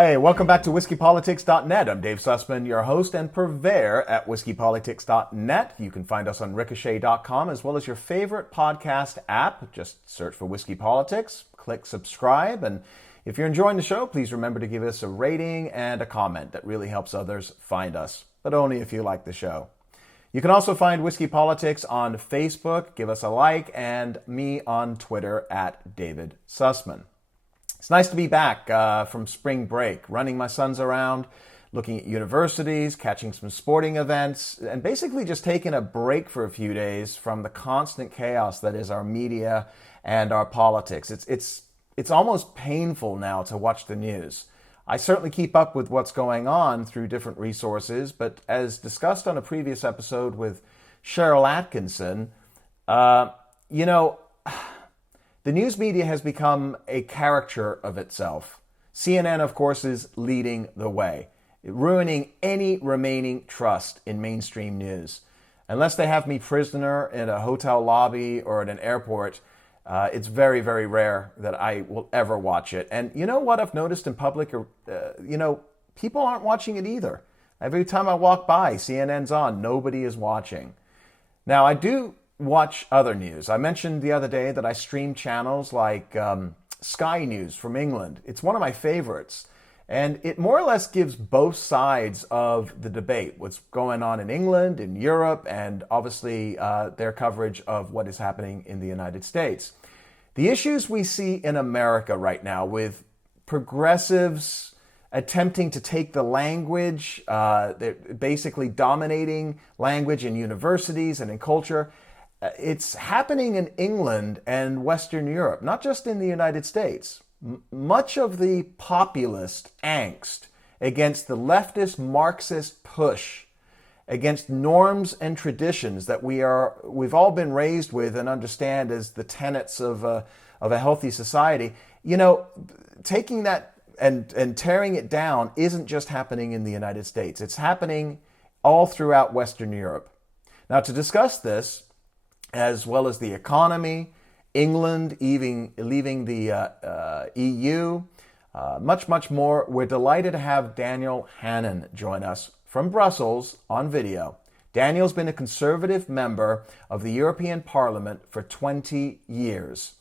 Hey, welcome back to whiskeypolitics.net. I'm Dave Sussman, your host and purveyor at whiskeypolitics.net. You can find us on ricochet.com as well as your favorite podcast app. Just search for Whiskey Politics, click subscribe, and if you're enjoying the show, please remember to give us a rating and a comment. That really helps others find us, but only if you like the show. You can also find Whiskey Politics on Facebook, give us a like, and me on Twitter at David Sussman. It's nice to be back from spring break, running my sons around, looking at universities, catching some sporting events, and basically just taking a break for a few days from the constant chaos that is our media and our politics. It's almost painful now to watch the news. I certainly keep up with what's going on through different resources, but as discussed on a previous episode with Cheryl Atkinson, the news media has become a caricature of itself. CNN, of course, is leading the way, ruining any remaining trust in mainstream news. Unless they have me prisoner in a hotel lobby or at an airport, it's very, very rare that I will ever watch it. And you know what I've noticed in public? People aren't watching it either. Every time I walk by, CNN's on. Nobody is watching. Now, I do watch other news. I mentioned the other day that I stream channels like Sky News from England. It's one of my favorites. And it more or less gives both sides of the debate, what's going on in England, in Europe, and obviously their coverage of what is happening in the United States. The issues we see in America right now with progressives attempting to take the language, they're basically dominating language in universities and in culture. It's happening in England and Western Europe, not just in the United States. Much of the populist angst against the leftist Marxist push against norms and traditions that we've all been raised with and understand as the tenets of a healthy society, taking that and tearing it down isn't just happening in the United States. It's happening all throughout Western Europe. Now, to discuss this, as well as the economy, England even leaving the EU, much more. We're delighted to have Daniel Hannan join us from Brussels on video. Daniel's been a Conservative member of the European Parliament for 20 years.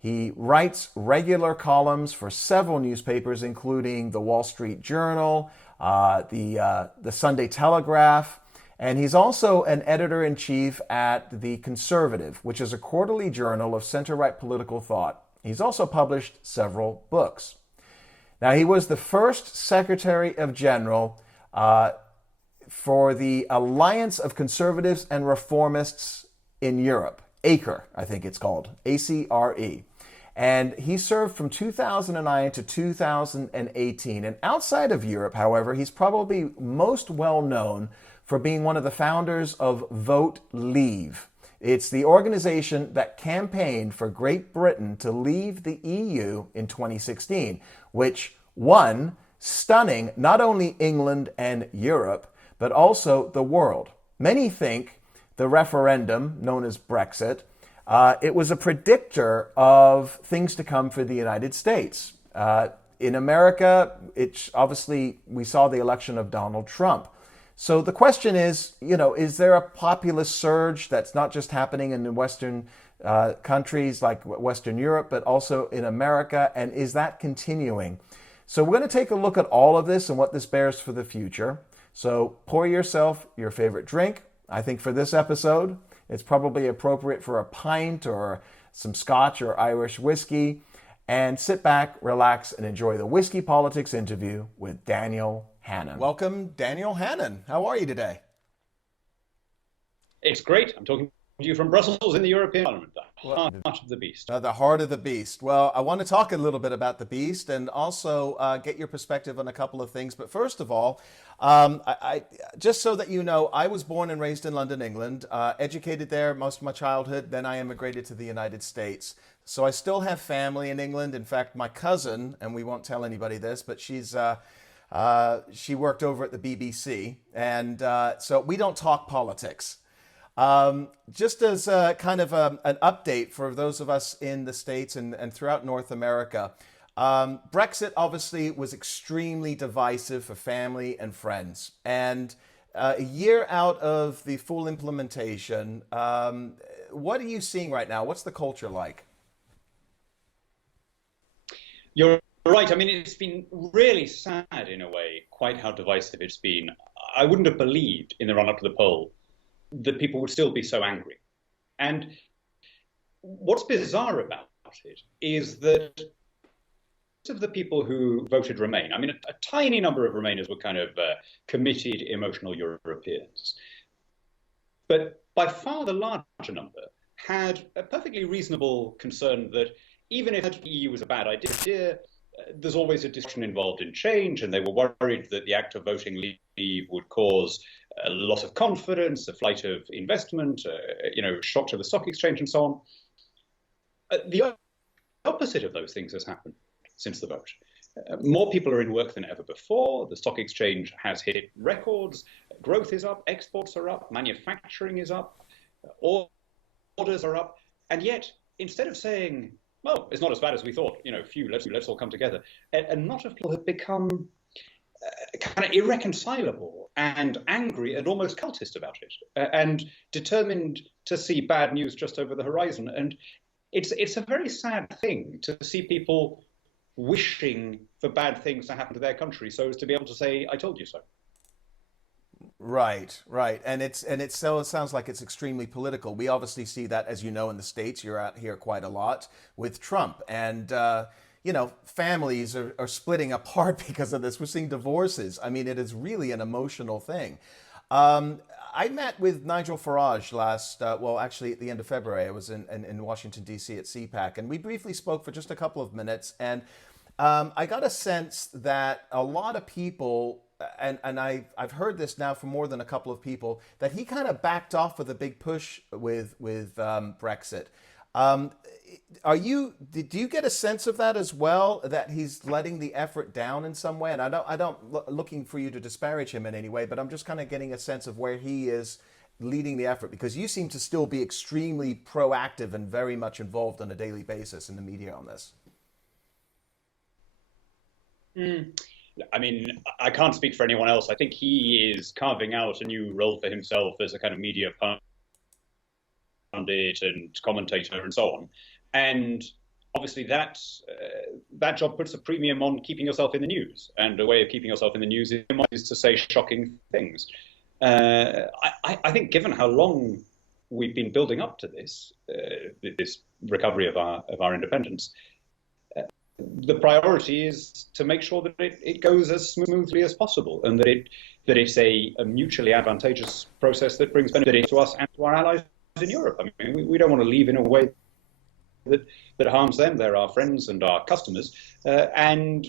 He writes regular columns for several newspapers, including the Wall Street Journal, the Sunday Telegraph, and he's also an editor-in-chief at The Conservative, which is a quarterly journal of center-right political thought. He's also published several books. Now, he was the first Secretary of General for the Alliance of Conservatives and Reformists in Europe, ACRE, I think it's called, ACRE. And he served from 2009 to 2018. And outside of Europe, however, he's probably most well known for being one of the founders of Vote Leave. It's the organization that campaigned for Great Britain to leave the EU in 2016, which won, stunning not only England and Europe, but also the world. Many think the referendum, known as Brexit, it was a predictor of things to come for the United States. In America, obviously we saw the election of Donald Trump. So the question is, is there a populist surge that's not just happening in the Western countries like Western Europe, but also in America? And is that continuing? So we're going to take a look at all of this and what this bears for the future. So pour yourself your favorite drink. I think for this episode, it's probably appropriate for a pint or some Scotch or Irish whiskey. And sit back, relax, and enjoy the Whiskey Politics interview with Daniel Hannan. Welcome, Daniel Hannan. How are you today? It's great. I'm talking to you from Brussels in the European Parliament, the heart of the beast. The heart of the beast. Well, I want to talk a little bit about the beast and also get your perspective on a couple of things. But first of all, I just so that you know, I was born and raised in London, England, educated there most of my childhood. Then I immigrated to the United States. So I still have family in England. In fact, my cousin, and we won't tell anybody this, but she worked over at the BBC. And so we don't talk politics. Just as a kind of an update for those of us in the States and throughout North America, Brexit obviously was extremely divisive for family and friends. And a year out of the full implementation, what are you seeing right now? What's the culture like? You're right. I mean, it's been really sad in a way, quite how divisive it's been. I wouldn't have believed in the run up to the poll that people would still be so angry. And what's bizarre about it is that of the people who voted Remain, I mean, a tiny number of Remainers were kind of committed, emotional Europeans. But by far the larger number had a perfectly reasonable concern that even if the EU was a bad idea, there's always a discussion involved in change, and they were worried that the act of voting leave would cause a loss of confidence, a flight of investment, shock to the stock exchange, and so on. The opposite of those things has happened since the vote. More people are in work than ever before. The stock exchange has hit records. Growth is up, exports are up, manufacturing is up, orders are up. And yet, instead of saying, well, it's not as bad as we thought, let's all come together, a lot of people have become kind of irreconcilable and angry and almost cultist about it, and determined to see bad news just over the horizon. And it's a very sad thing to see people wishing for bad things to happen to their country so as to be able to say, I told you so. Right, right, and it sounds like it's extremely political. We obviously see that, as you know, in the States. You're out here quite a lot with Trump, and families are splitting apart because of this. We're seeing divorces. I mean, it is really an emotional thing. I met with Nigel Farage actually at the end of February. I was in Washington, D.C. at CPAC, and we briefly spoke for just a couple of minutes. And I got a sense that a lot of people, and I've heard this now from more than a couple of people, that he kind of backed off with a big push with Brexit. Do you get a sense of that as well, that he's letting the effort down in some way? And I don't looking for you to disparage him in any way, but I'm just kind of getting a sense of where he is leading the effort, because you seem to still be extremely proactive and very much involved on a daily basis in the media on this. I mean, I can't speak for anyone else. I think he is carving out a new role for himself as a kind of media pundit and commentator and so on. And obviously that job puts a premium on keeping yourself in the news. And a way of keeping yourself in the news is to say shocking things. I think given how long we've been building up to this recovery of our independence, the priority is to make sure that it goes as smoothly as possible, and that it's a mutually advantageous process that brings benefit to us and to our allies in Europe. I mean, we don't want to leave in a way that harms them. They're our friends and our customers, and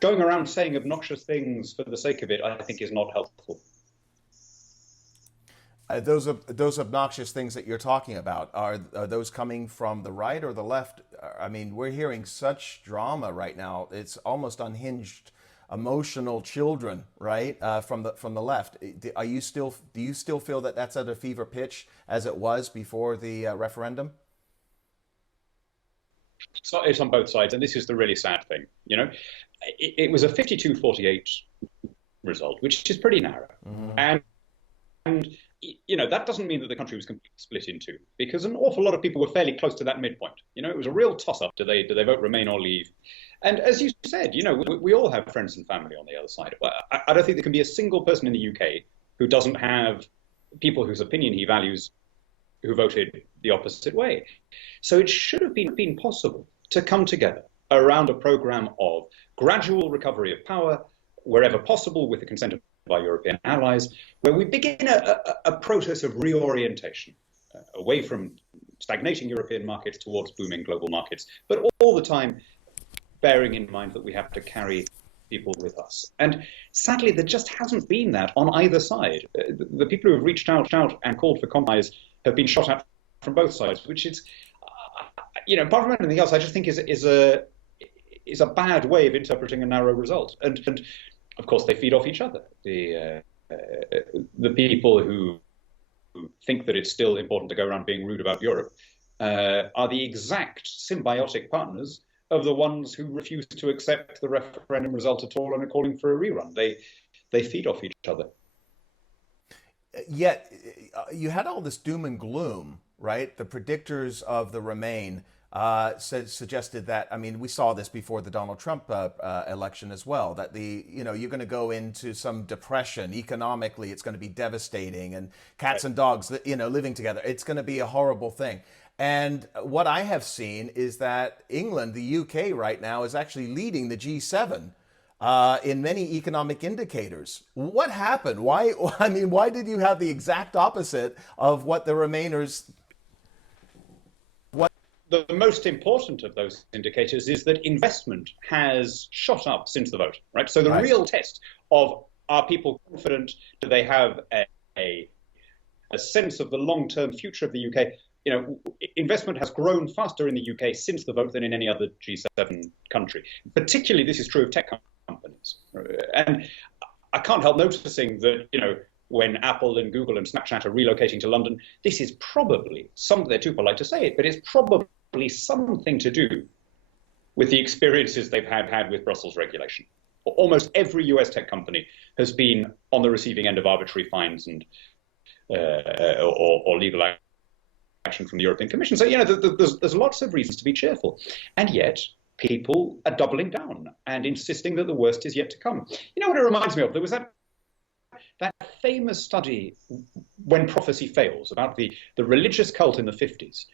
going around saying obnoxious things for the sake of it, I think, is not helpful. Those obnoxious things that you're talking about, are those coming from the right or the left? I mean, we're hearing such drama right now. It's almost unhinged, emotional children, right? From the left. Do you still feel that that's at a fever pitch as it was before the referendum? So it's on both sides, and this is the really sad thing. It was a 52-48 result, which is pretty narrow, and that doesn't mean that the country was completely split in two, because an awful lot of people were fairly close to that midpoint. It was a real toss-up. Do they vote Remain or Leave? And as you said, we all have friends and family on the other side. I don't think there can be a single person in the UK who doesn't have people whose opinion he values who voted the opposite way. So it should have been possible to come together around a programme of gradual recovery of power, wherever possible, with the consent of our European allies, where we begin a process of reorientation away from stagnating European markets towards booming global markets, but all the time bearing in mind that we have to carry people with us. And sadly, there just hasn't been that on either side. The people who have reached out and called for compromise have been shot at from both sides, which is, apart from anything else, I just think is a bad way of interpreting a narrow result. And of course, they feed off each other. The people who think that it's still important to go around being rude about Europe are the exact symbiotic partners of the ones who refuse to accept the referendum result at all and are calling for a rerun. They feed off each other. Yet, you had all this doom and gloom, right? The predictors of the Remain suggested that. I mean, we saw this before the Donald Trump election as well. That you're going to go into some depression economically. It's going to be devastating, and cats and dogs, living together. It's going to be a horrible thing. And what I have seen is that England, the UK, right now is actually leading the G7 in many economic indicators. What happened? Why? I mean, why did you have the exact opposite of what the Remainers? What? The most important of those indicators is that investment has shot up since the vote, right? So the real test of are people confident? Do they have a sense of the long-term future of the UK? Investment has grown faster in the UK since the vote than in any other G7 country. Particularly, this is true of tech companies. And I can't help noticing that, when Apple and Google and Snapchat are relocating to London, this is probably they're too polite to say it, but it's probably something to do with the experiences they've had with Brussels regulation. Almost every US tech company has been on the receiving end of arbitrary fines and or legal action from the European Commission. So, there's lots of reasons to be cheerful. And yet, people are doubling down and insisting that the worst is yet to come. You know what it reminds me of? There was that famous study, When Prophecy Fails, about the religious cult in the 50s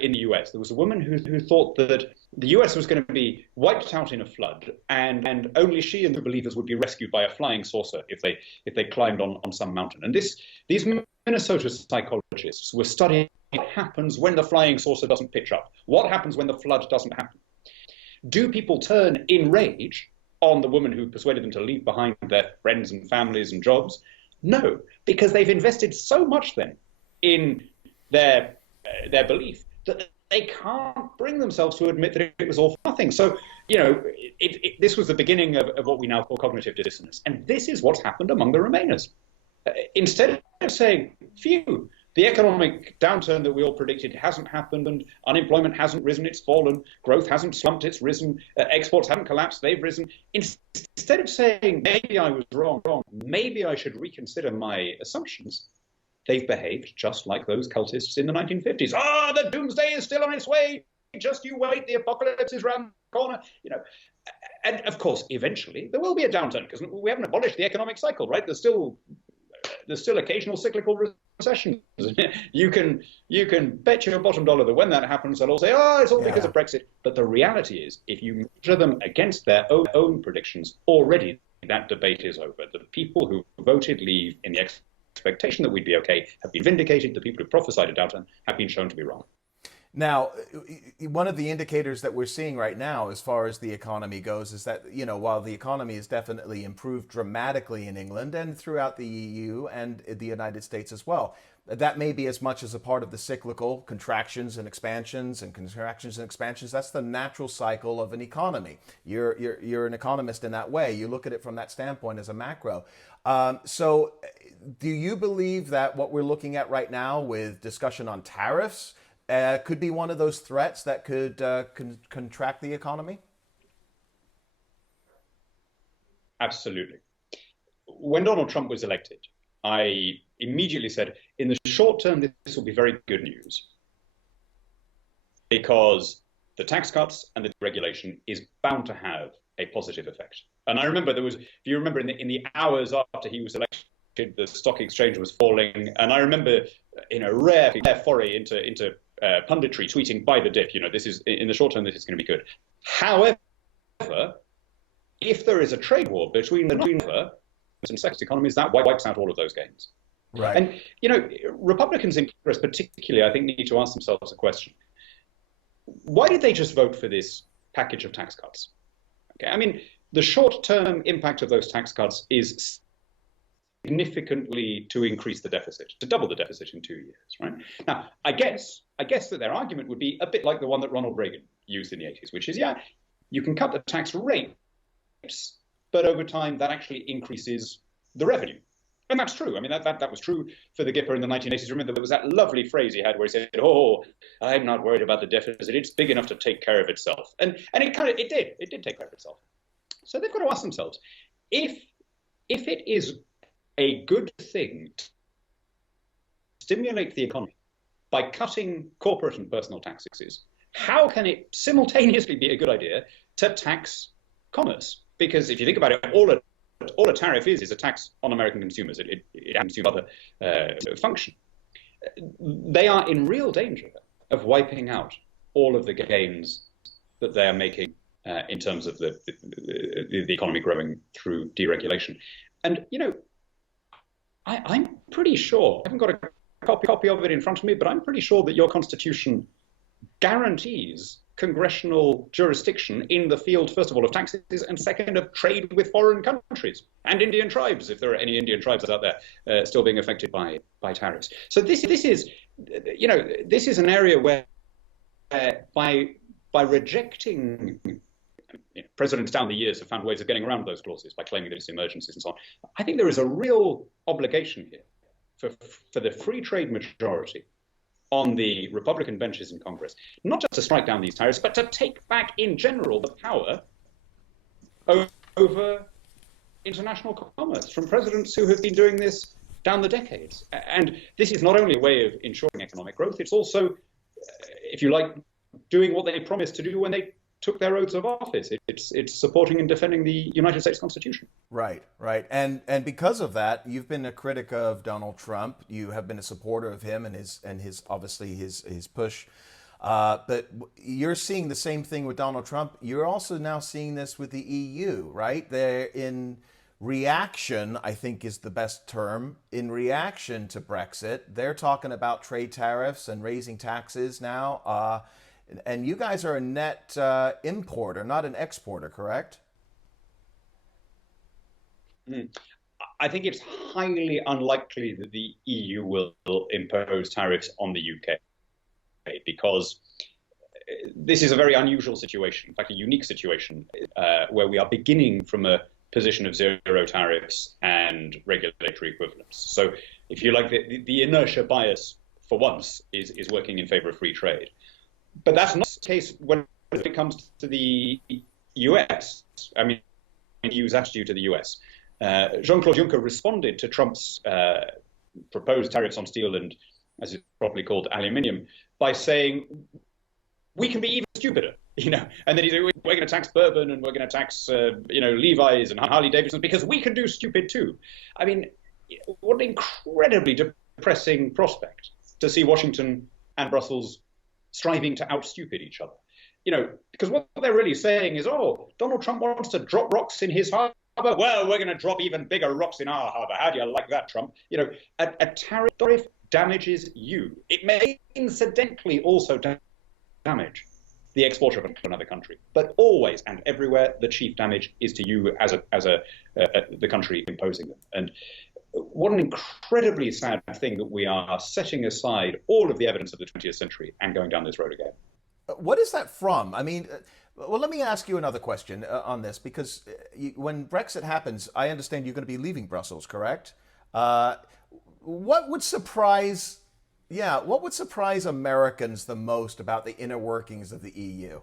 in the US. There was a woman who thought that the US was going to be wiped out in a flood, and only she and the believers would be rescued by a flying saucer if they climbed on some mountain. And these Minnesota psychologists were studying what happens when the flying saucer doesn't pitch up. What happens when the flood doesn't happen? Do people turn in rage on the woman who persuaded them to leave behind their friends and families and jobs? No, because they've invested so much then in their belief that they can't bring themselves to admit that it was all for nothing. So, this was the beginning of what we now call cognitive dissonance. And this is what's happened among the Remainers. Instead of saying, phew, the economic downturn that we all predicted hasn't happened, and unemployment hasn't risen, it's fallen, growth hasn't slumped, it's risen, exports haven't collapsed, they've risen. Instead of saying, maybe I was wrong, maybe I should reconsider my assumptions, they've behaved just like those cultists in the 1950s. The doomsday is still on its way, just you wait, the apocalypse is round the corner, And of course, eventually, there will be a downturn, because we haven't abolished the economic cycle, right? There's still occasional cyclical recessions. You can bet your bottom dollar that when that happens, they'll all say, it's all because of Brexit. But the reality is, if you measure them against their own predictions, already that debate is over. The people who voted leave in the expectation that we'd be okay have been vindicated. The people who prophesied a downturn have been shown to be wrong. Now, one of the indicators that we're seeing right now as far as the economy goes is that, while the economy has definitely improved dramatically in England and throughout the EU and the United States as well, that may be as much as a part of the cyclical contractions and expansions and contractions and expansions. That's the natural cycle of an economy. You're an economist in that way. You look at it from that standpoint as a macro. So do you believe that what we're looking at right now with discussion on tariffs could be one of those threats that could contract the economy? Absolutely. When Donald Trump was elected, I immediately said, in the short term, this will be very good news, because the tax cuts and the deregulation is bound to have a positive effect. And I remember if you remember in the hours after he was elected, the stock exchange was falling. And I remember in a rare foray into punditry tweeting by the dip, this is in the short term, this is going to be good. However, if there is a trade war between the and sex economies, that wipes out all of those gains. Right. And, Republicans in Congress particularly, I think, need to ask themselves a question. Why did they just vote for this package of tax cuts? Okay, I mean, the short-term impact of those tax cuts is significantly to increase the deficit, to double the deficit in 2 years, right? Now, I guess that their argument would be a bit like the one that Ronald Reagan used in the 80s, which is, you can cut the tax rates, but over time that actually increases the revenue. And that's true. I mean, that was true for the Gipper in the 1980s. Remember, there was that lovely phrase he had where he said, "Oh, I'm not worried about the deficit. It's big enough to take care of itself." And it did take care of itself. So they've got to ask themselves, if it is a good thing to stimulate the economy by cutting corporate and personal taxes, how can it simultaneously be a good idea to tax commerce? Because if you think about it, all a tariff is a tax on American consumers. It happens to other function. They are in real danger of wiping out all of the gains that they are making in terms of the economy growing through deregulation. And, I'm pretty sure, I haven't got a copy of it in front of me, but I'm pretty sure that your Constitution guarantees congressional jurisdiction in the field, first of all, of taxes, and second, of trade with foreign countries and Indian tribes, if there are any Indian tribes out there still being affected by tariffs. So this is an area where by rejecting, presidents down the years have found ways of getting around those clauses by claiming that it's emergencies and so on. I think there is a real obligation here for the free trade majority on the Republican benches in Congress, not just to strike down these tariffs, but to take back in general the power over international commerce from presidents who have been doing this down the decades. And this is not only a way of ensuring economic growth, it's also, if you like, doing what they promised to do when they took their oaths of office. It's supporting and defending the United States Constitution. Right. And because of that, you've been a critic of Donald Trump. You have been a supporter of him and his obviously his push. But you're seeing the same thing with Donald Trump. You're also now seeing this with the EU, right? They're in reaction, I think is the best term, in reaction to Brexit. They're talking about trade tariffs and raising taxes now. And you guys are a net importer, not an exporter, correct? I think it's highly unlikely that the EU will impose tariffs on the UK because this is a very unusual situation, in fact, a unique situation where we are beginning from a position of zero tariffs and regulatory equivalence. So if you like, the inertia bias for once is working in favor of free trade. But that's not the case when it comes to the US. I mean, EU's attitude to the US. Jean-Claude Juncker responded to Trump's proposed tariffs on steel and, as it's properly called, aluminium, by saying, we can be even stupider, and then he said, we're going to tax bourbon and we're going to tax, Levi's and Harley Davidson because we can do stupid too. I mean, what an incredibly depressing prospect to see Washington and Brussels striving to out-stupid each other. Because what they're really saying is, Donald Trump wants to drop rocks in his harbor. Well, we're going to drop even bigger rocks in our harbor. How do you like that, Trump? A tariff damages you. It may incidentally also damage the exporter of another country. But always and everywhere, the chief damage is to you as the country imposing them. And what an incredibly sad thing that we are setting aside all of the evidence of the 20th century and going down this road again. What is that from? I mean, well, let me ask you another question on this, because when Brexit happens, I understand you're going to be leaving Brussels, correct? What would surprise Americans the most about the inner workings of the EU?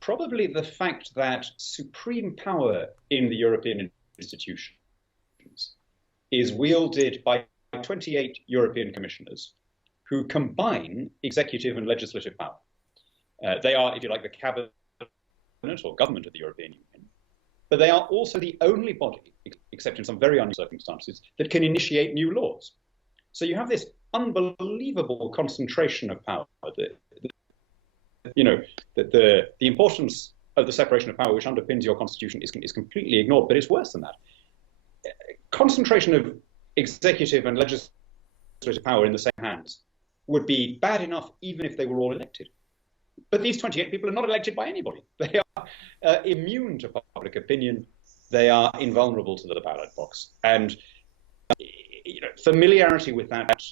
Probably the fact that supreme power in the European institutions is wielded by 28 European commissioners who combine executive and legislative power. They are, if you like, the cabinet or government of the European Union, but they are also the only body, except in some very unusual circumstances, that can initiate new laws. So you have this unbelievable concentration of power. The importance of the separation of power, which underpins your constitution, is completely ignored. But it's worse than that. Concentration of executive and legislative power in the same hands would be bad enough even if they were all elected. But these 28 people are not elected by anybody. They are immune to public opinion. They are invulnerable to the ballot box. And familiarity with that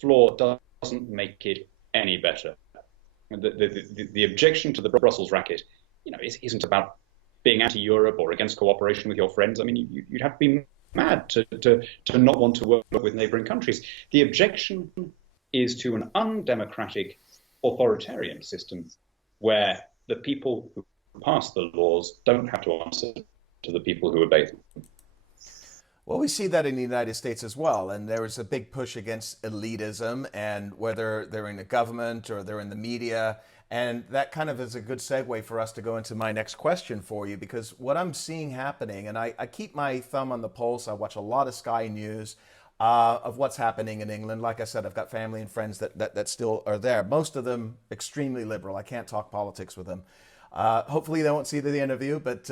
flaw doesn't make it any better. The objection to the Brussels racket, isn't about being anti-Europe or against cooperation with your friends. I mean, you'd have to be mad to not want to work with neighbouring countries. The objection is to an undemocratic authoritarian system where the people who pass the laws don't have to answer to the people who obey them. Well, we see that in the United States as well, and there is a big push against elitism, and whether they're in the government or they're in the media, and that kind of is a good segue for us to go into my next question for you, because what I'm seeing happening, and I keep my thumb on the pulse, I watch a lot of Sky News of what's happening in England. Like I said, I've got family and friends that still are there, most of them extremely liberal. I can't talk politics with them. Hopefully they won't see the interview, but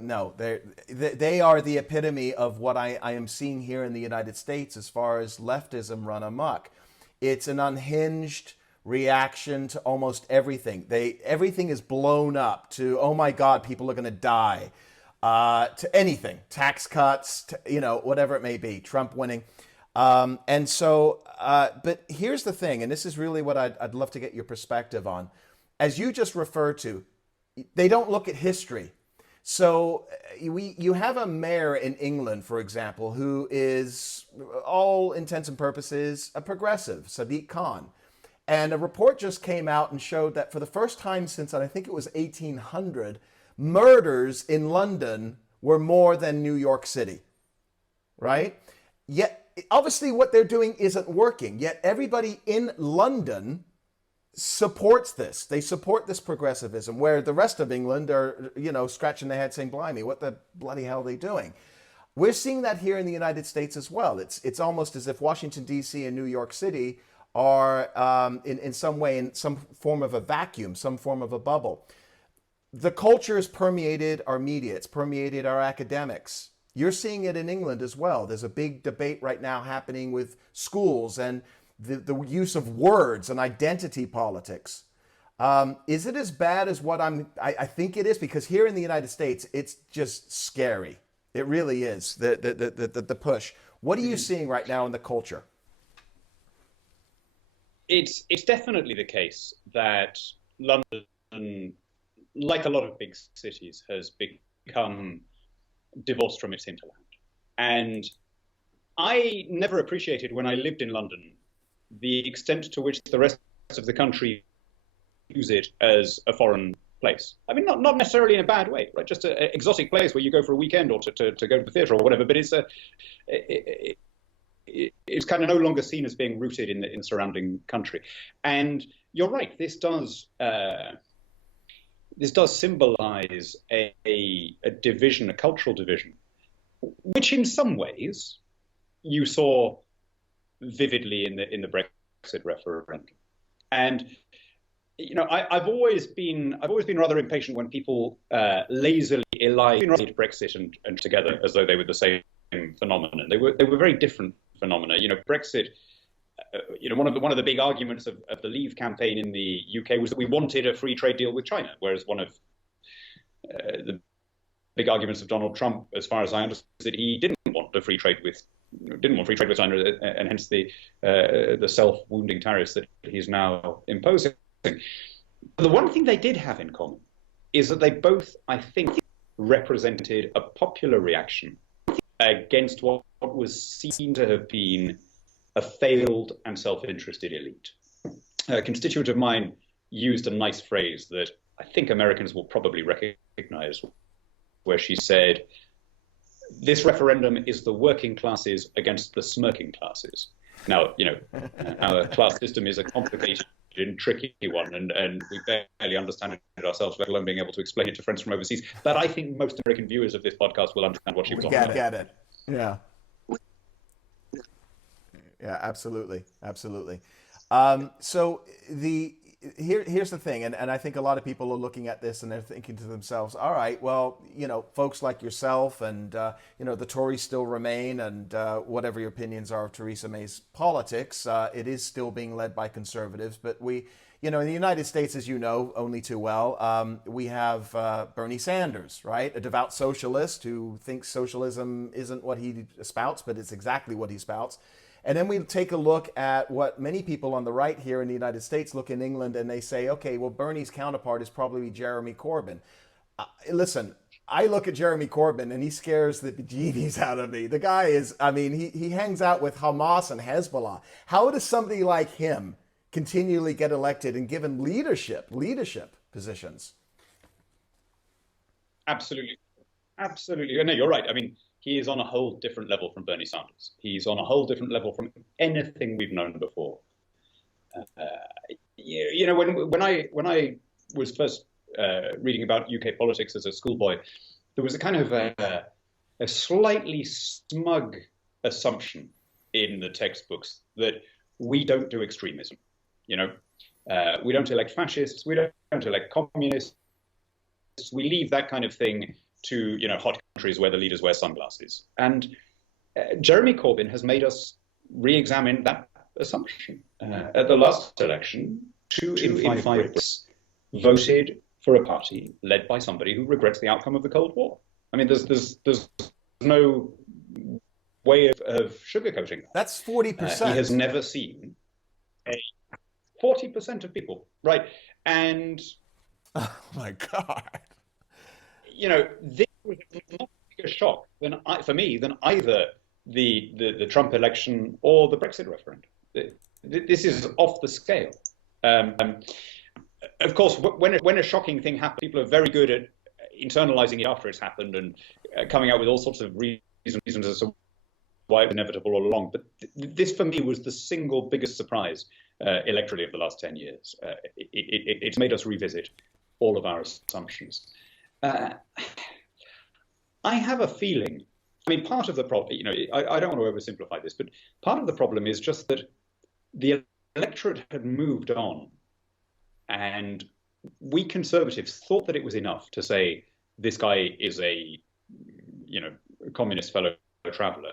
no, they are the epitome of what I am seeing here in the United States as far as leftism run amok. It's an unhinged reaction to almost everything. Everything is blown up to, oh my God, people are going to die, to anything, tax cuts, to, whatever it may be, Trump winning. And so, but here's the thing, and this is really what I'd love to get your perspective on. As you just referred to, they don't look at history. So you have a mayor in England, for example, who is, all intents and purposes, a progressive, Sadiq Khan. And a report just came out and showed that for the first time since, I think it was 1800, murders in London were more than New York City, right? Yet, obviously what they're doing isn't working. Yet everybody in London supports this. They support this progressivism, where the rest of England are, scratching their head saying, blimey, what the bloody hell are they doing? We're seeing that here in the United States as well. It's almost as if Washington, D.C. and New York City are in some way in some form of a vacuum, some form of a bubble. The culture has permeated our media. It's permeated our academics. You're seeing it in England as well. There's a big debate right now happening with schools and the use of words and identity politics. Is it as bad as what I think it is? Because here in the United States, it's just scary. It really is, the push. What are you seeing right now in the culture? It's definitely the case that London, like a lot of big cities, has become divorced from its hinterland. And I never appreciated, when I lived in London, the extent to which the rest of the country use it as a foreign place. I mean, not necessarily in a bad way, right? Just an exotic place where you go for a weekend or to go to the theatre or whatever. But it's kind of no longer seen as being rooted in the surrounding country. And you're right, this does symbolize a division, a cultural division, which in some ways you saw vividly in the Brexit referendum. And I've always been rather impatient when people lazily elide Brexit and together as though they were the same phenomenon. They were very different phenomena. Brexit. One of the big arguments of the Leave campaign in the UK was that we wanted a free trade deal with China, whereas one of the big arguments of Donald Trump, as far as I understand, is that he didn't want free trade with China, and hence the self-wounding tariffs that he's now imposing. The one thing they did have in common is that they both, I think, represented a popular reaction against what was seen to have been a failed and self-interested elite. A constituent of mine used a nice phrase that I think Americans will probably recognize, where she said, "This referendum is the working classes against the smirking classes." Now, our class system is a complicated and tricky one, and we barely understand it ourselves, let alone being able to explain it to friends from overseas. But I think most American viewers of this podcast will understand what she was on about. Get it. Yeah. Yeah, absolutely. So here's the thing, and I think a lot of people are looking at this and they're thinking to themselves, all right, well, folks like yourself and, the Tories still remain, and whatever your opinions are of Theresa May's politics, it is still being led by conservatives. But we, in the United States, as you know only too well, we have Bernie Sanders, right? A devout socialist who thinks socialism isn't what he spouts, but it's exactly what he spouts. And then we take a look at what many people on the right here in the United States look in England and they say, okay, well, Bernie's counterpart is probably Jeremy Corbyn. Listen, I look at Jeremy Corbyn and he scares the bejeebies out of me. The guy is, I mean, he hangs out with Hamas and Hezbollah. How does somebody like him continually get elected and given leadership positions? Absolutely. Absolutely. No, you're right. I mean, he is on a whole different level from Bernie Sanders. He's on a whole different level from anything we've known before. When I was first reading about UK politics as a schoolboy, there was a kind of a slightly smug assumption in the textbooks that we don't do extremism. We don't elect fascists, we don't elect communists. We leave that kind of thing to hot countries where the leaders wear sunglasses. And Jeremy Corbyn has made us re-examine that assumption. At the last election, two in five Brits voted for a party led by somebody who regrets the outcome of the Cold War. I mean, there's no way of sugarcoating that. That's 40%. He has never seen 40% of people, right? And oh my God. This was a much bigger shock for me than either the Trump election or the Brexit referendum. This is off the scale. Of course, when a shocking thing happens, people are very good at internalizing it after it's happened and coming out with all sorts of reasons as to why it was inevitable all along. But this, for me, was the single biggest surprise electorally of the last 10 years. It's made us revisit all of our assumptions. I have a feeling, I mean, part of the problem, I don't want to oversimplify this, but part of the problem is just that the electorate had moved on, and we conservatives thought that it was enough to say this guy is a communist fellow traveller,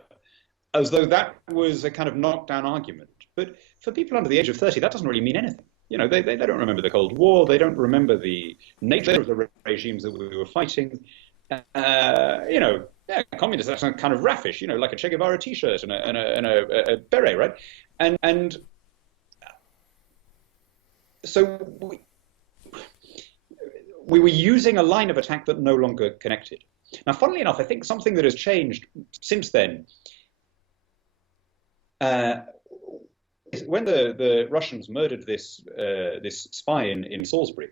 as though that was a kind of knockdown argument. But for people under the age of 30, that doesn't really mean anything. They don't remember the Cold War. They don't remember the nature of the regimes that we were fighting. Communists, that's kind of raffish, like a Che Guevara T-shirt and a beret, right? And so we were using a line of attack that no longer connected. Now, funnily enough, I think something that has changed since then, when the Russians murdered this spy in Salisbury,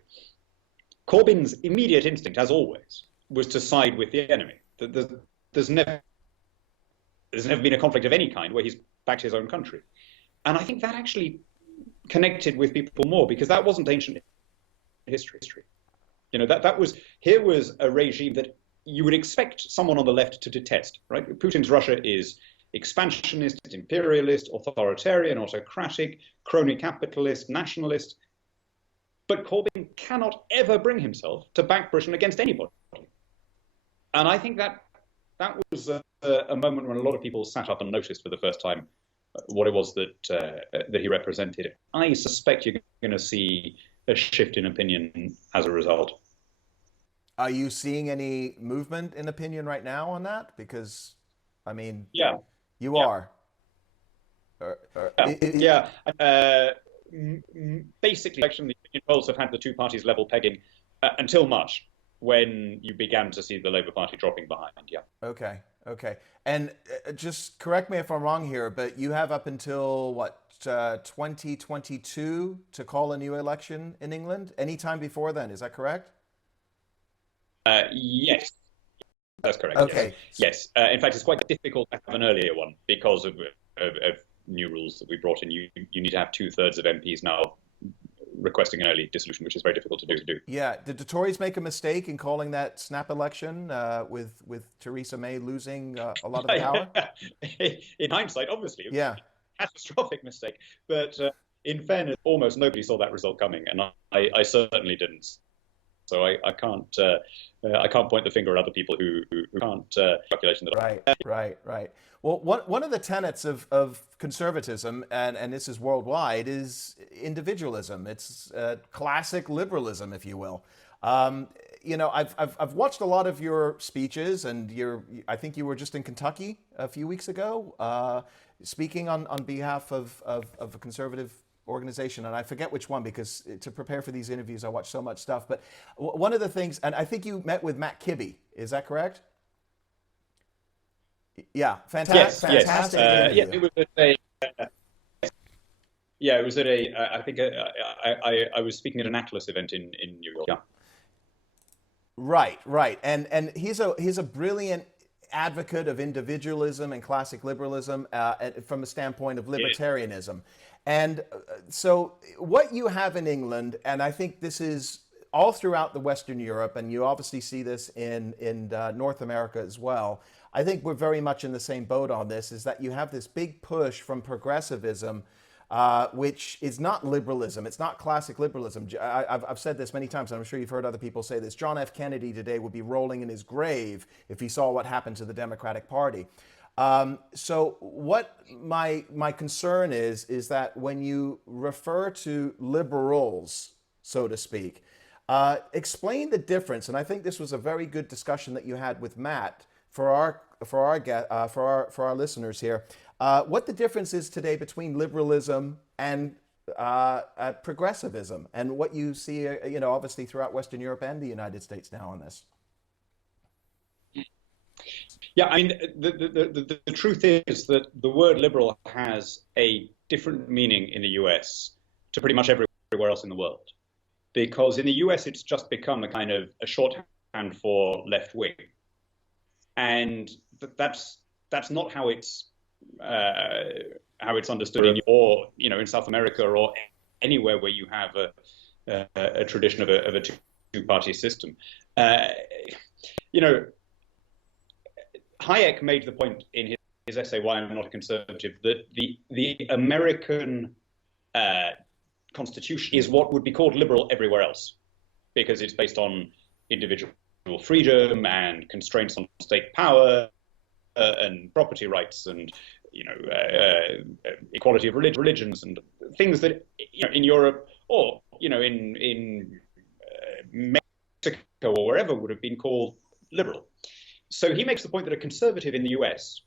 Corbyn's immediate instinct, as always, was to side with the enemy. There's never been a conflict of any kind where he's backed his own country. And I think that actually connected with people more, because that wasn't ancient history. Here was a regime that you would expect someone on the left to detest, right? Putin's Russia is expansionist, imperialist, authoritarian, autocratic, crony capitalist, nationalist. But Corbyn cannot ever bring himself to back Britain against anybody. And I think that was a moment when a lot of people sat up and noticed for the first time what it was that he represented. I suspect you're going to see a shift in opinion as a result. Are you seeing any movement in opinion right now on that? Because, I mean, you are. Basically, the opinion polls have had the two parties level pegging until March, when you began to see the Labour Party dropping behind. Yeah. Okay. And just correct me if I'm wrong here, but you have up until 2022 to call a new election in England? Anytime before then, is that correct? Yes, that's correct. Okay. Yes. In fact, it's quite difficult to have an earlier one because of new rules that we brought in. You need to have 2/3 of MPs now requesting an early dissolution, which is very difficult to do. Yeah. Did the Tories make a mistake in calling that snap election with Theresa May losing a lot of the power? In hindsight, obviously. Yeah. Catastrophic mistake. But in fairness, almost nobody saw that result coming, and I certainly didn't. So I can't point the finger at other people who can't calculation that. Right. Well, one of the tenets of conservatism, and this is worldwide, is individualism. It's classic liberalism, if you will. I've watched a lot of your speeches, and I think you were just in Kentucky a few weeks ago, speaking on behalf of a conservative organization, and I forget which one because to prepare for these interviews, I watch so much stuff. But one of the things, and I think you met with Matt Kibbe, is that correct? Yeah, Yes, yes. fantastic Yeah, interview. it was at a. Yeah, it was at a. I think I was speaking at an Atlas event in New York. Yeah. Right, right, and he's a brilliant advocate of individualism and classic liberalism from a standpoint of libertarianism, and so what you have in England, and I think this is all throughout the Western Europe, and you obviously see this in North America as well. I think we're very much in the same boat on this. Is that you have this big push from progressivism which is not liberalism. It's not classic liberalism. I've said this many times, and I'm sure you've heard other people say this. John F. Kennedy today would be rolling in his grave if he saw what happened to the Democratic Party. So what my concern is that when you refer to liberals, so to speak, explain the difference. And I think this was a very good discussion that you had with Matt for our listeners here. What the difference is today between liberalism and progressivism, and what you see, obviously throughout Western Europe and the United States now on this. Yeah, I mean, the truth is that the word liberal has a different meaning in the US to pretty much everywhere else in the world, because in the US it's just become a kind of a shorthand for left wing, and that's not how it's understood in South America or anywhere where you have a tradition of a two-party system. Hayek made the point in his essay "Why I'm Not a Conservative" that the American Constitution is what would be called liberal everywhere else, because it's based on individual freedom and constraints on state power and property rights and equality of religions and things that in Europe or in Mexico or wherever would have been called liberal. So he makes the point that a conservative in the US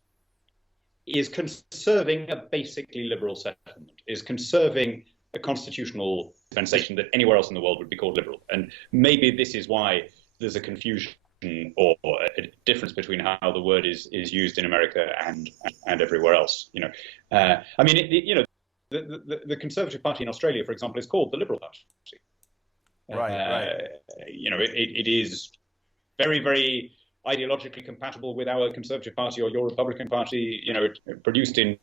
is conserving a basically liberal settlement, is conserving a constitutional dispensation that anywhere else in the world would be called liberal. And maybe this is why there's a confusion or a difference between how the word is used in America and everywhere else. The Conservative Party in Australia, for example, is called the Liberal Party. Right. It is very, very ideologically compatible with our Conservative Party or your Republican Party. Produced in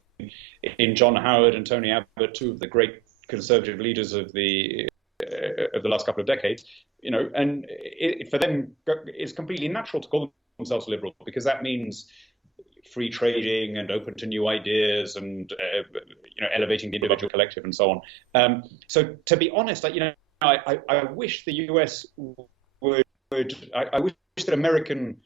John Howard and Tony Abbott, two of the great conservative leaders of the last couple of decades. And for them, it's completely natural to call themselves liberal, because that means free trading and open to new ideas and elevating the individual, collective, and so on. So to be honest, I wish the US would. I wish that American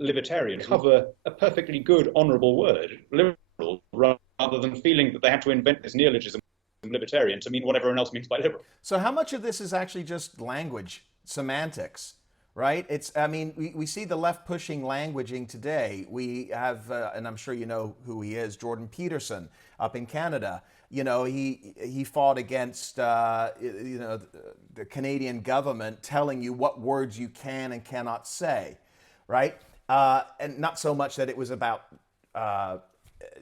libertarians cover a perfectly good, honourable word, liberal, rather than feeling that they had to invent this neologism libertarian to mean what everyone else means by liberal. So how much of this is actually just language, semantics, right? We see the left pushing languaging today. We have, and I'm sure you know who he is, Jordan Peterson up in Canada. He fought against, the Canadian government telling you what words you can and cannot say, right? And not so much that it was about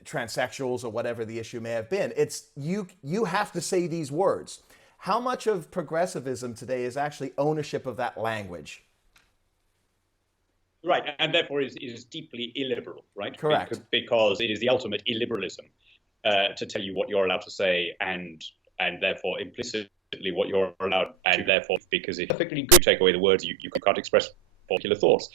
transsexuals or whatever the issue may have been. It's you have to say these words. How much of progressivism today is actually ownership of that language? Right, and therefore is deeply illiberal, right? Correct. Because it is the ultimate illiberalism to tell you what you're allowed to say and therefore implicitly what you're allowed, and therefore because it's perfectly good to take away the words you can't express particular thoughts.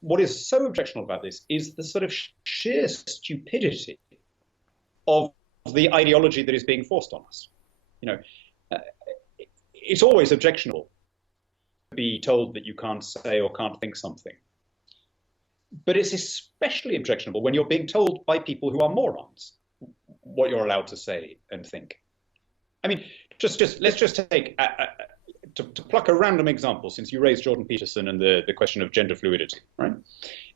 What is so objectionable about this is the sort of sheer stupidity of the ideology that is being forced on us. It's always objectionable to be told that you can't say or can't think something. But it's especially objectionable when you're being told by people who are morons what you're allowed to say and think. I mean, let's just take to pluck a random example, since you raised Jordan Peterson and the question of gender fluidity, right?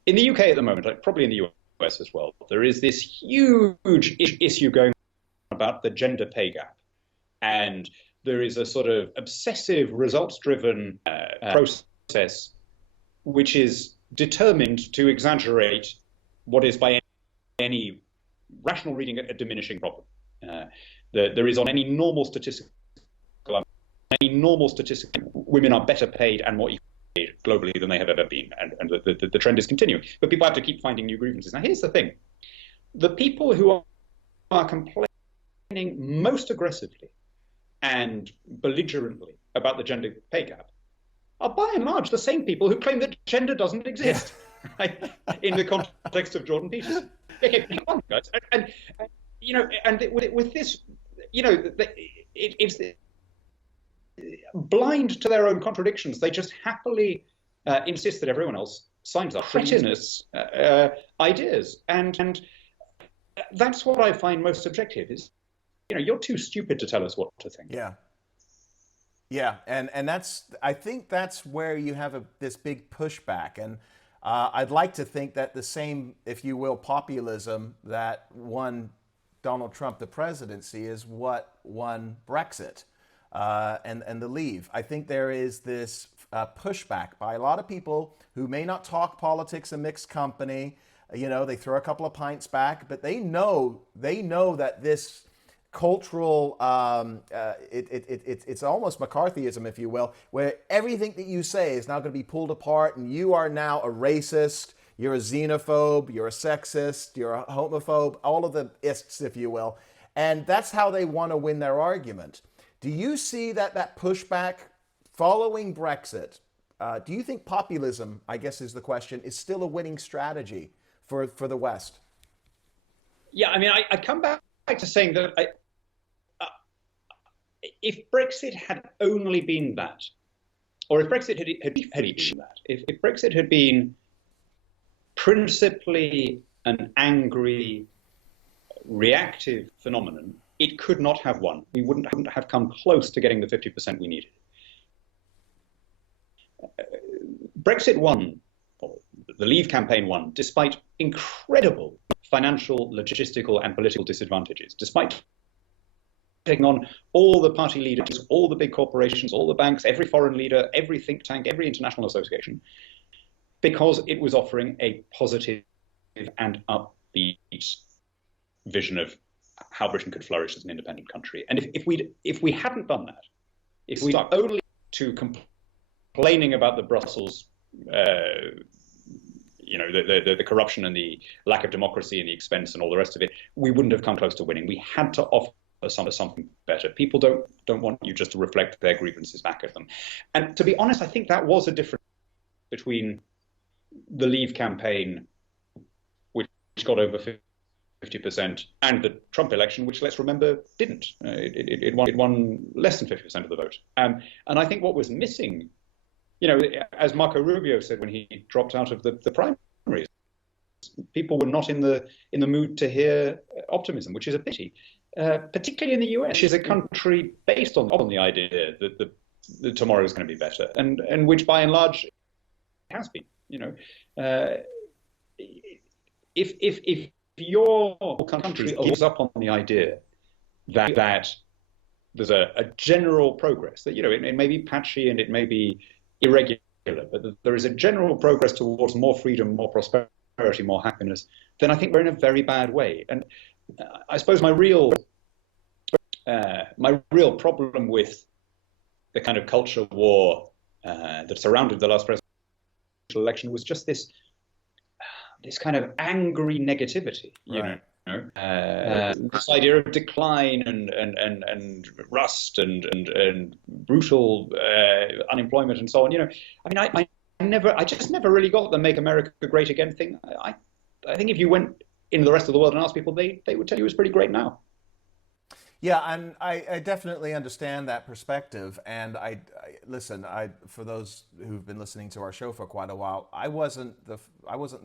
In the UK at the moment, probably in the US as well. There is this huge issue going on about the gender pay gap. And there is a sort of obsessive, results-driven process which is determined to exaggerate what is, by any rational reading, a diminishing problem. There is, on any normal statistical, women are better paid and more equally paid globally than they have ever been, and the trend is continuing. But people have to keep finding new grievances. Now, here's the thing: the people who are complaining most aggressively and belligerently about the gender pay gap are, by and large, the same people who claim that gender doesn't exist, right? In the context of Jordan Peterson. Okay, come on, guys. And you know, and with this, you know, it's blind to their own contradictions. They just happily insist that everyone else signs up for cretinous ideas, and that's what I find most subjective. Is, you know, you're too stupid to tell us what to think. Yeah, and I think that's where you have this big pushback, and I'd like to think that the same, if you will, populism that won Donald Trump the presidency is what won Brexit and the Leave. I think there is this pushback by a lot of people who may not talk politics in mixed company. You know, they throw a couple of pints back, but they know that this cultural, it's almost McCarthyism, if you will, where everything that you say is now going to be pulled apart, and you are now a racist, you're a xenophobe, you're a sexist, you're a homophobe, all of the ists, if you will. And that's how they want to win their argument. Do you see that pushback following Brexit? Do you think populism, I guess is the question, is still a winning strategy for the West? Yeah, I mean, I come back to saying that if Brexit had only been that, or if Brexit had been that, if Brexit had been principally an angry, reactive phenomenon, it could not have won. We wouldn't have come close to getting the 50% we needed. Brexit won, or the Leave campaign won, despite incredible financial, logistical, and political disadvantages, despite taking on all the party leaders, all the big corporations, all the banks, every foreign leader, every think tank, every international association, because it was offering a positive and upbeat vision of how Britain could flourish as an independent country. And if we hadn't done that, if we stuck only to complaining about the Brussels, you know, the corruption and the lack of democracy and the expense and all the rest of it, we wouldn't have come close to winning. We had to offer something better. People don't want you just to reflect their grievances back at them. And to be honest, I think that was a difference between the Leave campaign, which got over 50%, and the Trump election, which, let's remember, didn't. It won less than 50% of the vote. And I think what was missing, you know, as Marco Rubio said when he dropped out of the primaries, people were not in the mood to hear optimism, which is a pity, particularly in the US, which is a country based on the idea that the tomorrow is going to be better, and which by and large has been. You know, if your country lives up on the idea that there's a general progress, that, you know, it may be patchy and it may be irregular, but there is a general progress towards more freedom, more prosperity, more happiness, then I think we're in a very bad way. And I suppose my real problem with the kind of culture war that surrounded the last presidential election was just this kind of angry negativity, you know. This idea of decline and rust and brutal unemployment and so on. You know, I mean, I just never really got the "Make America Great Again" thing. I think if you went into the rest of the world and asked people, they would tell you it's pretty great now. Yeah, and I definitely understand that perspective. And listen, for those who've been listening to our show for quite a while, I wasn't the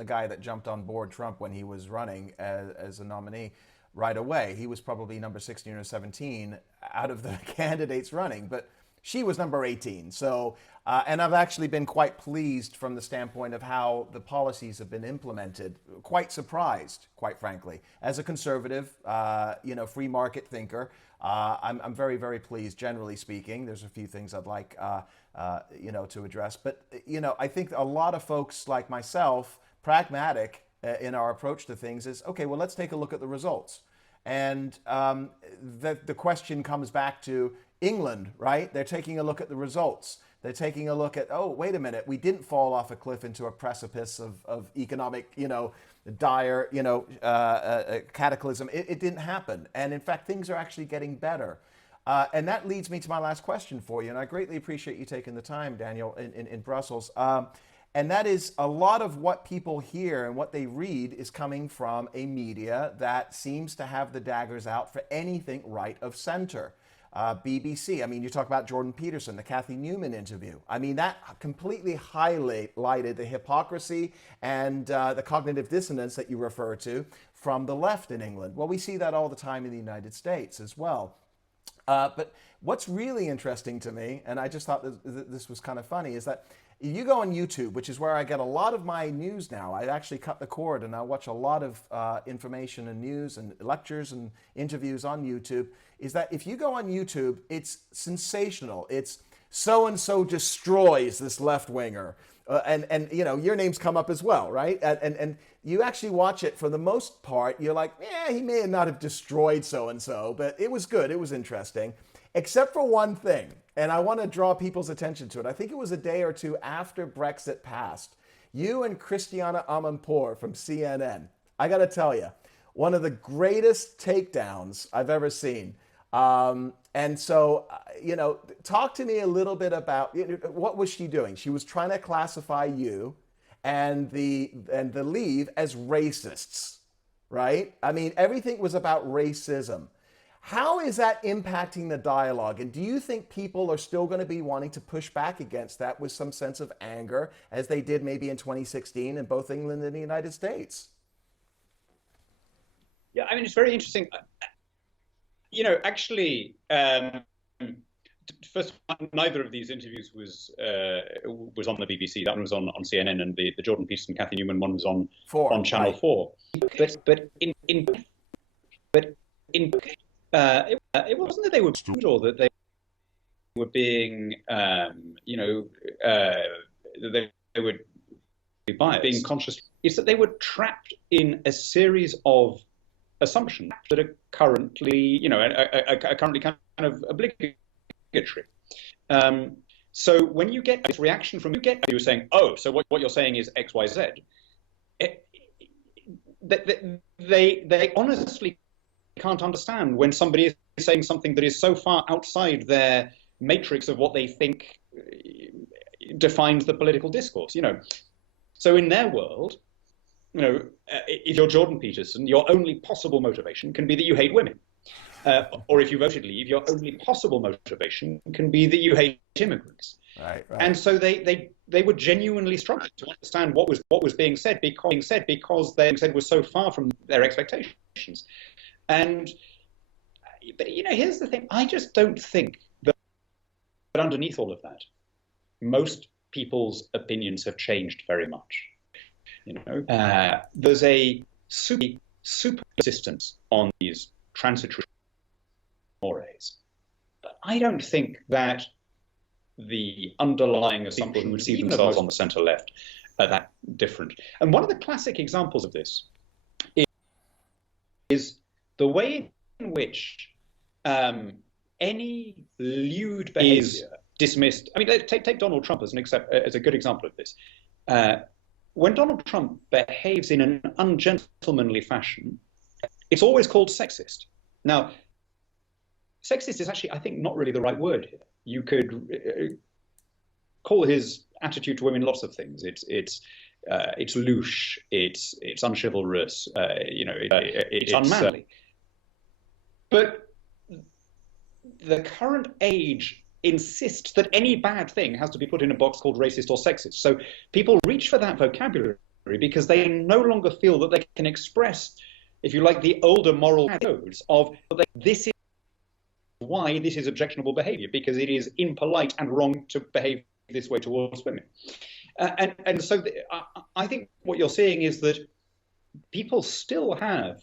guy that jumped on board Trump when he was running as a nominee right away. He was probably number 16 or 17 out of the candidates running. But She was number 18. So, and I've actually been quite pleased from the standpoint of how the policies have been implemented. Quite surprised, quite frankly. As a conservative, free market thinker, I'm very, very pleased, generally speaking. There's a few things I'd like, to address. But, I think a lot of folks like myself, pragmatic in our approach to things is, okay, well, let's take a look at the results. And the question comes back to England, right? They're taking a look at the results. They're taking a look at, oh, wait a minute, we didn't fall off a cliff into a precipice of economic, dire, cataclysm. It didn't happen. And in fact, things are actually getting better. And that leads me to my last question for you. And I greatly appreciate you taking the time, Daniel, in Brussels. And that is a lot of what people hear and what they read is coming from a media that seems to have the daggers out for anything right of center. BBC, I mean, you talk about Jordan Peterson, the Kathy Newman interview. I mean, that completely highlighted the hypocrisy and the cognitive dissonance that you refer to from the left in England. Well, we see that all the time in the United States as well. But what's really interesting to me, and I just thought this was kind of funny, is that you go on YouTube, which is where I get a lot of my news now. I actually cut the cord and I watch a lot of information and news and lectures and interviews on YouTube, is that if you go on YouTube, it's sensational. It's so-and-so destroys this left-winger. And your names come up as well, right? And you actually watch it for the most part. You're like, yeah, he may not have destroyed so-and-so, but it was good. It was interesting. Except for one thing, and I want to draw people's attention to it. I think it was a day or two after Brexit passed. You and Christiana Amanpour from CNN, I got to tell you, one of the greatest takedowns I've ever seen. And so, talk to me a little bit about what was she doing? She was trying to classify you and the Leave as racists, right? I mean, everything was about racism. How is that impacting the dialogue? And do you think people are still going to be wanting to push back against that with some sense of anger, as they did maybe in 2016 in both England and the United States? Yeah, I mean, it's very interesting. Actually, first, neither of these interviews was on the BBC. That one was on CNN, and the Jordan Peterson, Kathy Newman one was on Channel 4. It wasn't that they were rude or that they were being, they were biased, being conscious. It's that they were trapped in a series of assumptions that are currently, kind of obligatory. So when you get this reaction from you're saying, oh, so what you're saying is X, Y, Z. They honestly can't understand when somebody is saying something that is so far outside their matrix of what they think defines the political discourse. So in their world, if you're Jordan Peterson, your only possible motivation can be that you hate women. Or if you voted Leave, your only possible motivation can be that you hate immigrants. Right. And so they were genuinely struggling to understand what was being said because they said was so far from their expectations. But here's the thing. I just don't think that underneath all of that, most people's opinions have changed very much. There's a super insistence on these transitory mores. But I don't think that the underlying assumption who would see themselves on the centre left are that different. And one of the classic examples of this is the way in which any lewd behavior is dismissed. I mean, take Donald Trump as a good example of this. When Donald Trump behaves in an ungentlemanly fashion, it's always called sexist. Now, sexist is actually, I think, not really the right word here. You could call his attitude to women lots of things. It's louche, it's unchivalrous, it's unmanly. But the current age insists that any bad thing has to be put in a box called racist or sexist. So people reach for that vocabulary because they no longer feel that they can express, if you like, the older moral codes of this why this is objectionable behavior, because it is impolite and wrong to behave this way towards women. So I think what you're seeing is that people still have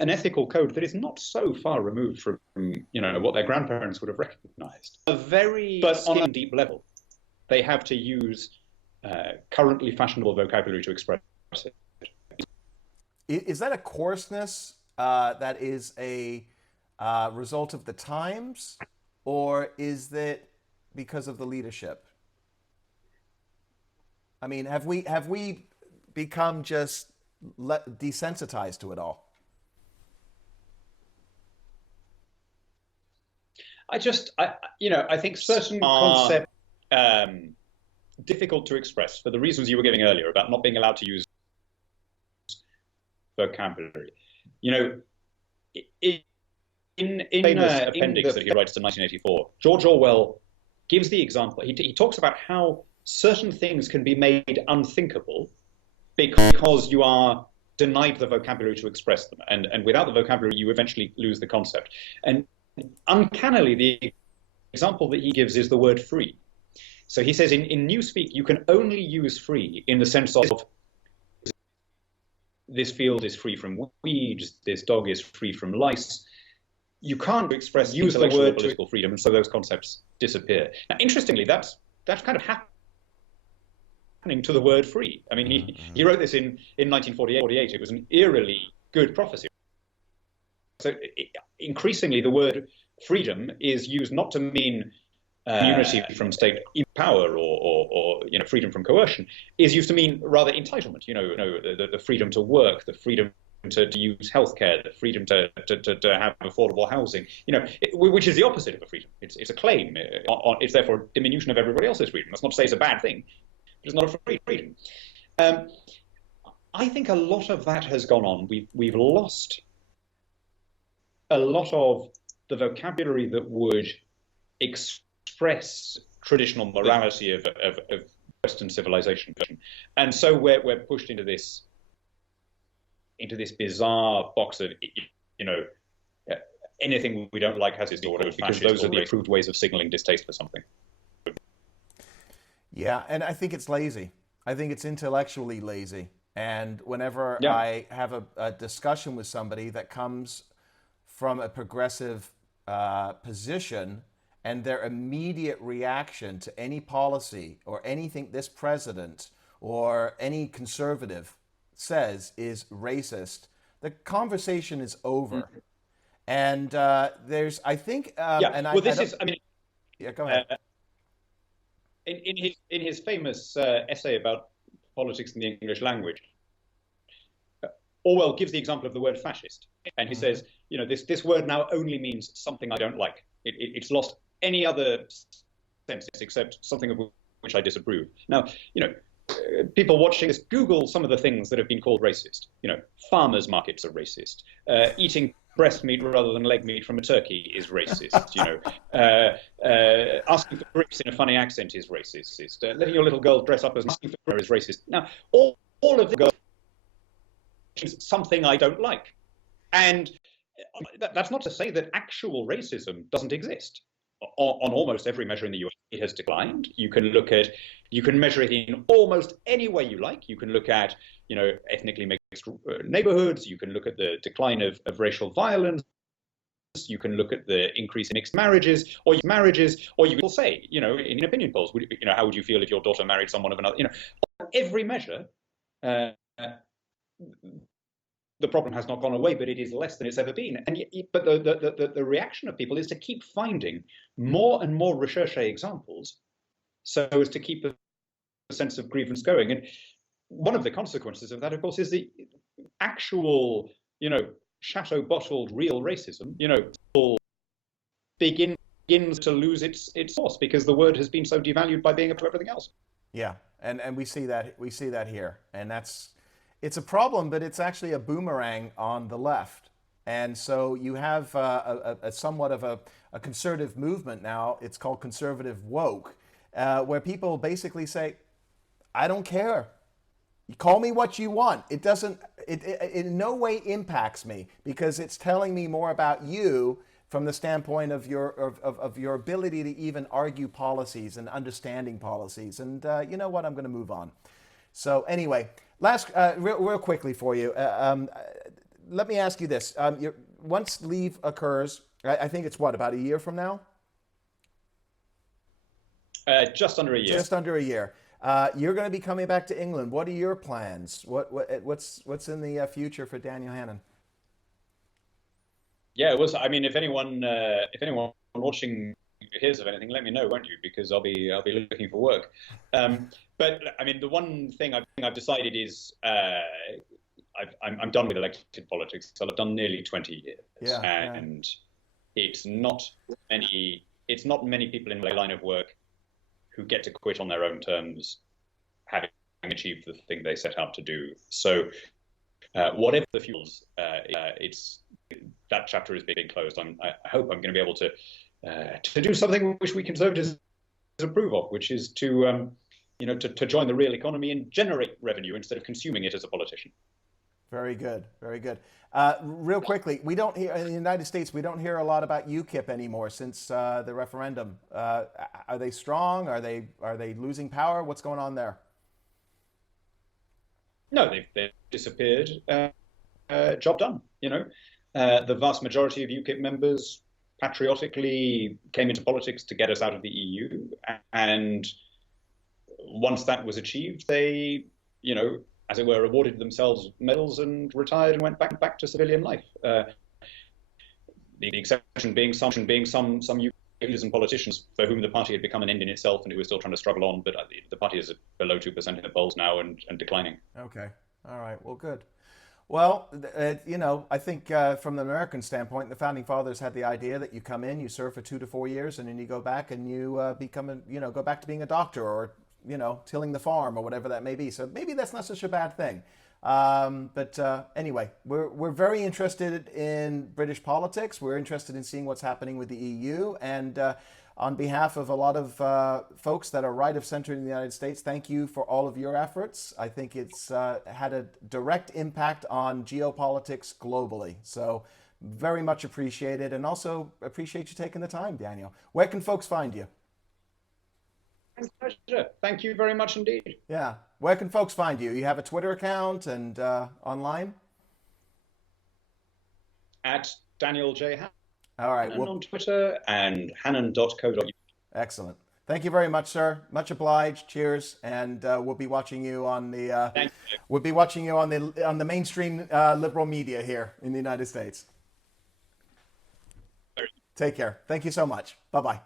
an ethical code that is not so far removed from what their grandparents would have recognized. But on a deep level, they have to use currently fashionable vocabulary to express it. Is that a coarseness that is a result of the times, or is that because of the leadership? I mean, have we become just desensitized to it all? I think certain concepts difficult to express for the reasons you were giving earlier about not being allowed to use vocabulary. In appendix that he writes to 1984, George Orwell gives the example. He talks about how certain things can be made unthinkable because you are denied the vocabulary to express them, and without the vocabulary, you eventually lose the concept. And uncannily, the example that he gives is the word free. So he says in Newspeak, you can only use free in the sense of this field is free from weeds, this dog is free from lice. You can't use the word political freedom, and so those concepts disappear. Now, interestingly, that's kind of happening to the word free. I mean, he wrote this in 1948. It was an eerily good prophecy. So increasingly, the word freedom is used not to mean immunity from state power or freedom from coercion, is used to mean rather entitlement. The freedom to work, the freedom to use healthcare, the freedom to have affordable housing. Which is the opposite of a freedom. It's a claim. It's therefore a diminution of everybody else's freedom. That's not to say it's a bad thing, but it's not a freedom. I think a lot of that has gone on. We've lost a lot of the vocabulary that would express traditional morality of Western civilization, and so we're pushed into this bizarre box of anything we don't like has its order, because those are the approved ways of signaling distaste for something. Yeah, and I think it's lazy. I think it's intellectually lazy. And whenever I have a discussion with somebody that comes from a progressive position, and their immediate reaction to any policy or anything this president or any conservative says is racist, the conversation is over. Mm-hmm. And there's, I think, go ahead. In his famous essay about politics in the English language, Orwell gives the example of the word fascist, and he says, this word now only means something I don't like. It's lost any other sense except something of which I disapprove. Now, people watching this, Google some of the things that have been called racist. Farmers markets are racist. Eating breast meat rather than leg meat from a turkey is racist. Asking for grapes in a funny accent is racist. Letting your little girl dress up as asking for grapes is racist. Now, all of the girls is something I don't like, and that's not to say that actual racism doesn't exist. On almost every measure in the US, it has declined. You can measure it in almost any way you like. You can look at, ethnically mixed neighborhoods. You can look at the decline of racial violence. You can look at the increase in mixed marriages, or you will say, in opinion polls, how would you feel if your daughter married someone of another? On every measure, the problem has not gone away, but it is less than it's ever been. But the reaction of people is to keep finding more and more recherche examples, so as to keep the sense of grievance going. And one of the consequences of that, of course, is the actual, shadow bottled real racism, begins to lose its source, because the word has been so devalued by being up to everything else. Yeah, and we see that here, and it's a problem, but it's actually a boomerang on the left. And so you have a somewhat of a conservative movement now. It's called conservative woke, where people basically say, I don't care. You call me what you want. It doesn't, it in no way impacts me, because it's telling me more about you from the standpoint of your ability to even argue policies and understanding policies. And you know what? I'm going to move on. So anyway, last real quickly for you. Let me ask you this: once leave occurs, I think it's what, about a year from now? Just under a year. Just under a year. You're going to be coming back to England. What are your plans? What's in the future for Daniel Hannan? Yeah, it was. I mean, if anyone watching hears of anything, let me know, won't you? Because I'll be looking for work. But I mean, the one thing I've decided is I'm done with elected politics. So I've done nearly 20 years, and it's not many people in my line of work who get to quit on their own terms, having achieved the thing they set out to do. So whatever the fuels, that chapter is being closed. I hope I'm going to be able to do something which we Conservatives approve of, which is to join the real economy and generate revenue instead of consuming it as a politician. Very good, very good. Real quickly, we don't hear in the United States. We don't hear a lot about UKIP anymore since the referendum. Are they strong? Are they losing power? What's going on there? No, they've disappeared. Job done. The vast majority of UKIP members patriotically came into politics to get us out of the EU, and once that was achieved, they, as it were, awarded themselves medals and retired and went back to civilian life. The exception being some UK leaders and politicians for whom the party had become an end in itself, and it was still trying to struggle on. But the party is below 2% in the polls now and declining. Okay, all right, well, good. Well, I think from the American standpoint, the founding fathers had the idea that you come in, you serve for 2 to 4 years, and then you go back and you go back to being a doctor or tilling the farm or whatever that may be. So maybe that's not such a bad thing. But anyway, we're very interested in British politics. We're interested in seeing what's happening with the EU. And on behalf of a lot of folks that are right of center in the United States, thank you for all of your efforts. I think it's had a direct impact on geopolitics globally. So very much appreciated, and also appreciate you taking the time, Daniel. Where can folks find you? Pleasure. Thank you very much indeed. Yeah. Where can folks find you? You have a Twitter account and online? At Daniel J. Hannan. All right. On Twitter and hannan.co.uk. Excellent. Thank you very much, sir. Much obliged. Cheers. And we'll be watching you on the we'll be watching you on the mainstream liberal media here in the United States. Take care. Thank you so much. Bye-bye.